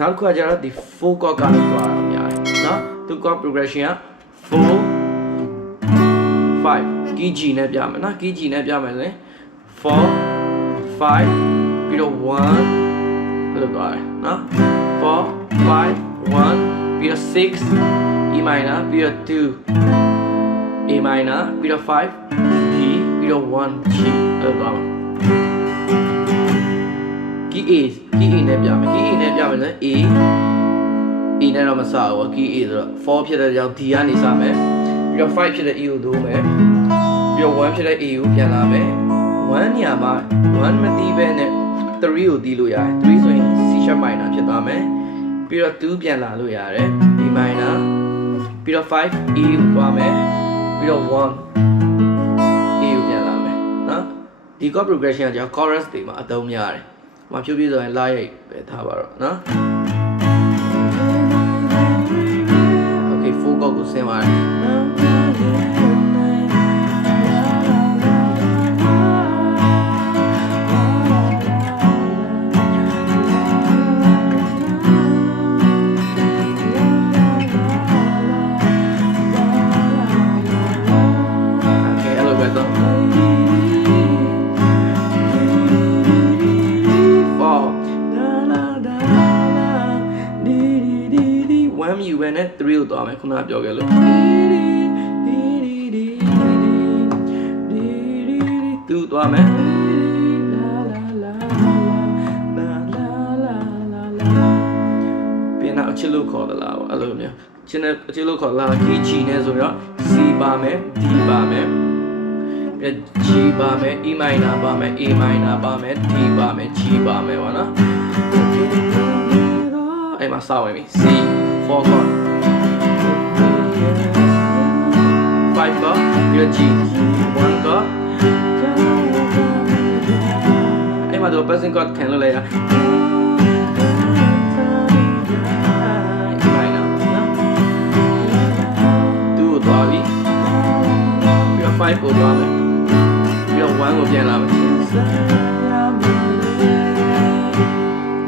နောက်တစ်ခုကကျတော့ဒီ4 chord ကနေသွားတာများတယ်နော်သူ chord progression က4 5 key G နဲ့ပြမယ်နော် key G နဲ့ပြမယ်ဆိုရင်4 5ပြီးတော့1အဲ့လိုသွားတယ်နော်4 5 1ပြီးတော့6 E minor ပြီးတော့2 A minor ပြီးတော့5 D ပြီးတော့1 G အဲ့လိုသွားမှာ key A key A နဲ့ပြမယ် key A နဲ့ပြမယ်ဆိုရင် A A နဲ့တော့မစဘူး key A ဆိုတော့4ဖြစ်တဲ့ကြောင့် D ကနေစမယ်ပြီးတော့5ဖြစ်တဲ့ E ကိုသိုးမယ်ပြီးတော့1ဖြစ်တဲ့ A ကိုပြန်လာမယ်1နေရာမှာ1မတီးပဲနဲ့3ကိုတီးလို့ရတယ်3ဆိုရင် C sharp minor ဖြစ်သွားမယ်ပြီးတော့2ပြန်လာလို့ရတယ် D minor ပြီးတော့5 E ကိုသွားမယ်ပြီးတော့1 A ကိုပြန်လာမယ်နော်ဒီ chord progression ကကြာ chorus တွေမှာအသုံးများတယ်။ မဖြူပြဆိုရင်လာရိုက်ပဲထားပါတော့နော်။ Okay 4 chord ကိုဆင်းပါတယ်။ 1မယူပဲနဲ့3ကိုသွားမယ်ခုနပြောခဲ့လို့သူသွားမယ်ပြင်နောက်ချစ်လို့ခေါ်သလားပေါ့အဲ့လိုမျိုးချစ်နဲ့ချစ်လို့ခေါ်လာခီချီနဲ့ဆိုတော့ C ပါမယ် D ပါမယ်ပြချီပါမယ် E minor ပါမယ် A minor ပါမယ် D ပါမယ် G ပါမယ်ပေါ့နော်အဲ့မှာစဝင်ပြီ C 4 chord 5 chord ပြီးတော့ G 1 chord အဲ့မှာတော့ passing chord ခံလို့လိုက်ရ E minor နော်2ကိုသွားပြီပြီးတော့5ကိုသွားမယ်ပြီးတော့1ကိုပြန်လာမယ်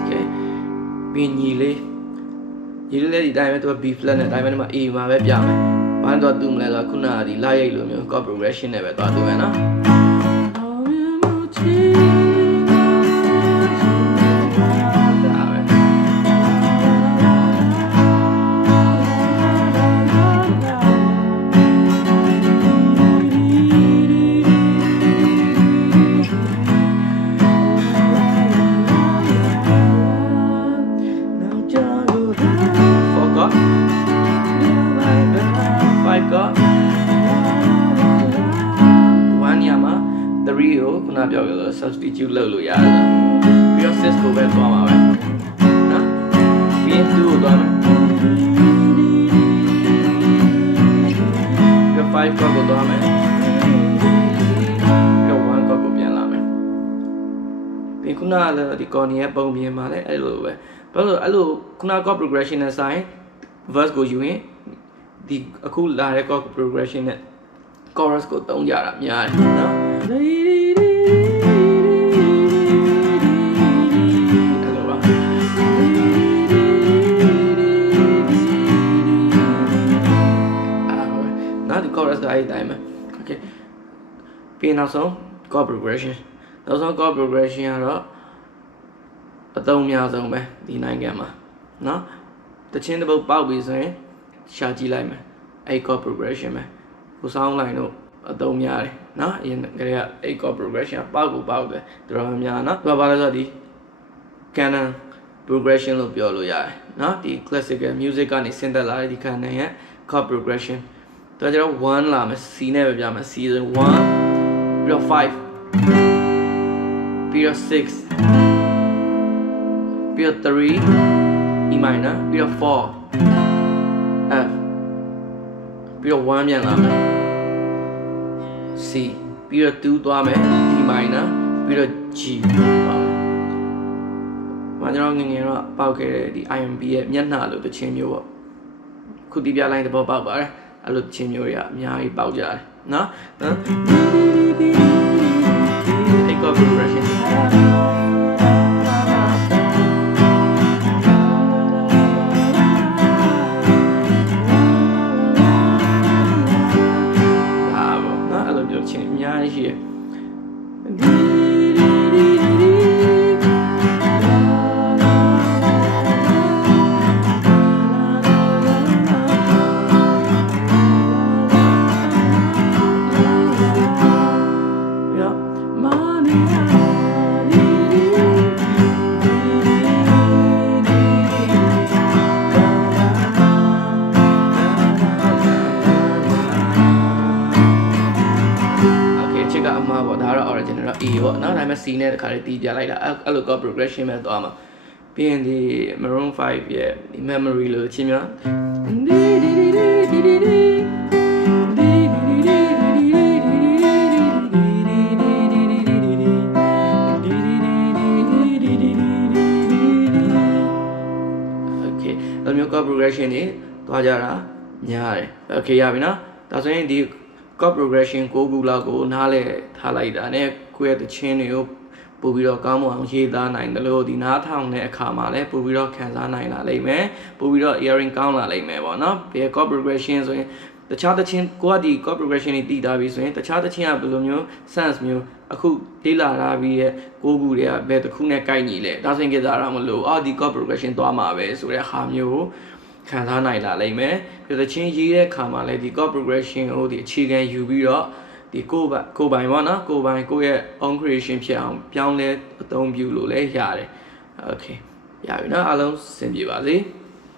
Okay ပြီးညီလေး ညီလေးလေးဒီတိုင်းပဲသူက B flat နဲ့တိုင်းပဲဒီမှာ A မှာပဲပြမယ်။ဘာလို့တော့သူ့မလဲဆိုတော့ခုနကဒီ light ရိတ်လိုမျိုး chord progression နဲ့ပဲသွားသူမယ်နော် substitute လုပ်လို့ရတယ်ပြီးတော့6ကိုပဲသွားမှာပဲနော်ပြီးရင်2ကိုသွားမယ်ပြီးတော့5 chord ကိုသွားမယ်ပြီးတော့1 chord ကိုပြန်လာမယ်ပြီးခုနကလည်းဒီ corner ရဲ့ပုံပြင်မှာလည်းအဲ့လိုပဲဘာလို့လဲအဲ့လိုခုနက chord progression နဲ့ဆိုင် verse ကိုယူရင်ဒီအခုလာတဲ့ chord progression နဲ့ chorus ကိုတုံးကြတာများတယ်နော် chorus ကအဲ့ဒီတိုင်းပဲ okay ပြီးနောက်ဆုံး chord progression နောက်ဆုံး chord progression ကတော့အသုံးအများဆုံးပဲဒီနိုင်ငံမှာเนาะတချင်းတစ်ပုတ်ပေါက်ပြီဆိုရင်ရှာကြည့်လိုက်မယ်အဲ့ chord progression ပဲကိုစောင်းလိုက်တော့အသုံးများတယ်เนาะအရင်ကတည်းကအဲ့ chord progression ပေါက်ကိုပေါက်တယ်တော်တော်များเนาะသူကဘာလဲဆိုတော့ဒီ canon progression လို့ပြောလို့ရတယ်เนาะဒီ classical music ကနေဆင်းသက်လာတဲ့ဒီ canon ရဲ့ chord progression သူကကျတော့1လာမယ် C နဲ့ပဲပြမယ် C ဆို1ပြီးတော့5ပြီးတော့6ပြီးတော့3 E minor ပြီးတော့4 F ပြီးတော့1ပြန်လာမယ် C ပြီးတော့2သွားမယ် D minor ပြီးတော့ G သွားမယ်။မကျွန်တော်ငယ်ငယ်တော့ပောက်ခဲ့တဲ့ဒီ IMB ရဲ့မျက်နှာလိုတစ်ချင်းမျိုးပေါ့။ခုတီးပြလိုင်းသဘောပေါက်ပါတယ်။ အဲ့လိုချင်းမျိုးတွေကအများကြီးပေါက်ကြတယ်နော်အဲ့ကော progression ဒါပေါ့နော်အဲ့လိုမျိုးချင်းအများကြီးရှိတယ် င်းပဲ C နဲ့တခါလေးတီးပြလိုက်တာအဲ့အဲ့လို chord progression ပဲသွားမှာပြီးရင်ဒီ Maroon 5ရဲ့ဒီ memory လို့ချင်းများโอเคအဲ့လိုမျိုး chord progression တွေသွားကြတာများတယ်โอเคရပြီနော်ဒါဆိုရင်ဒီ chord progression 6ခုလောက်ကိုနားလဲထားလိုက်တာ ਨੇ ကိုယ့်ရဲ့သချင်းတွေကိုပို့ပြီးတော့ကောင်းမွန်အောင်ရေးသားနိုင်တယ်လို့ဒီနားထောင်တဲ့အခါမှာလည်းပို့ပြီးတော့ခံစားနိုင်လာလိမ့်မယ်ပို့ပြီးတော့ earring ကောင်းလာလိမ့်မယ်ပေါ့နော်ဘယ် chord progression ဆိုရင်တခြားသချင်းကိုကဒီ chord progression တွေတည်ထားပြီဆိုရင်တခြားသချင်းကဘယ်လိုမျိုး sense မျိုးအခုလေ့လာထားပြီးရဲ့ကိုးခုတွေကဘယ်တစ်ခုနဲ့ကိုက်ညီလဲဒါဆိုရင်ကိစ္စတော့မလို့အော်ဒီ chord progression သွားမှာပဲဆိုတဲ့ဟာမျိုးကို ခံစားနိုင်လာလိမ့်မယ်ပြီးတော့ချင်းရေးတဲ့အခါမှာလည်းဒီ chord progression ကိုဒီအခြေခံယူပြီးတော့ဒီကိုယ်ပိုင်ကိုယ်ပိုင်ပေါ့နော်ကိုယ်ပိုင်ကိုယ့်ရဲ့ own creation ဖြစ်အောင်ပြောင်းလဲအသုံးပြုလို့လည်းရတယ် okay ရပြီနော်အားလုံးစင်ပြေပါစေ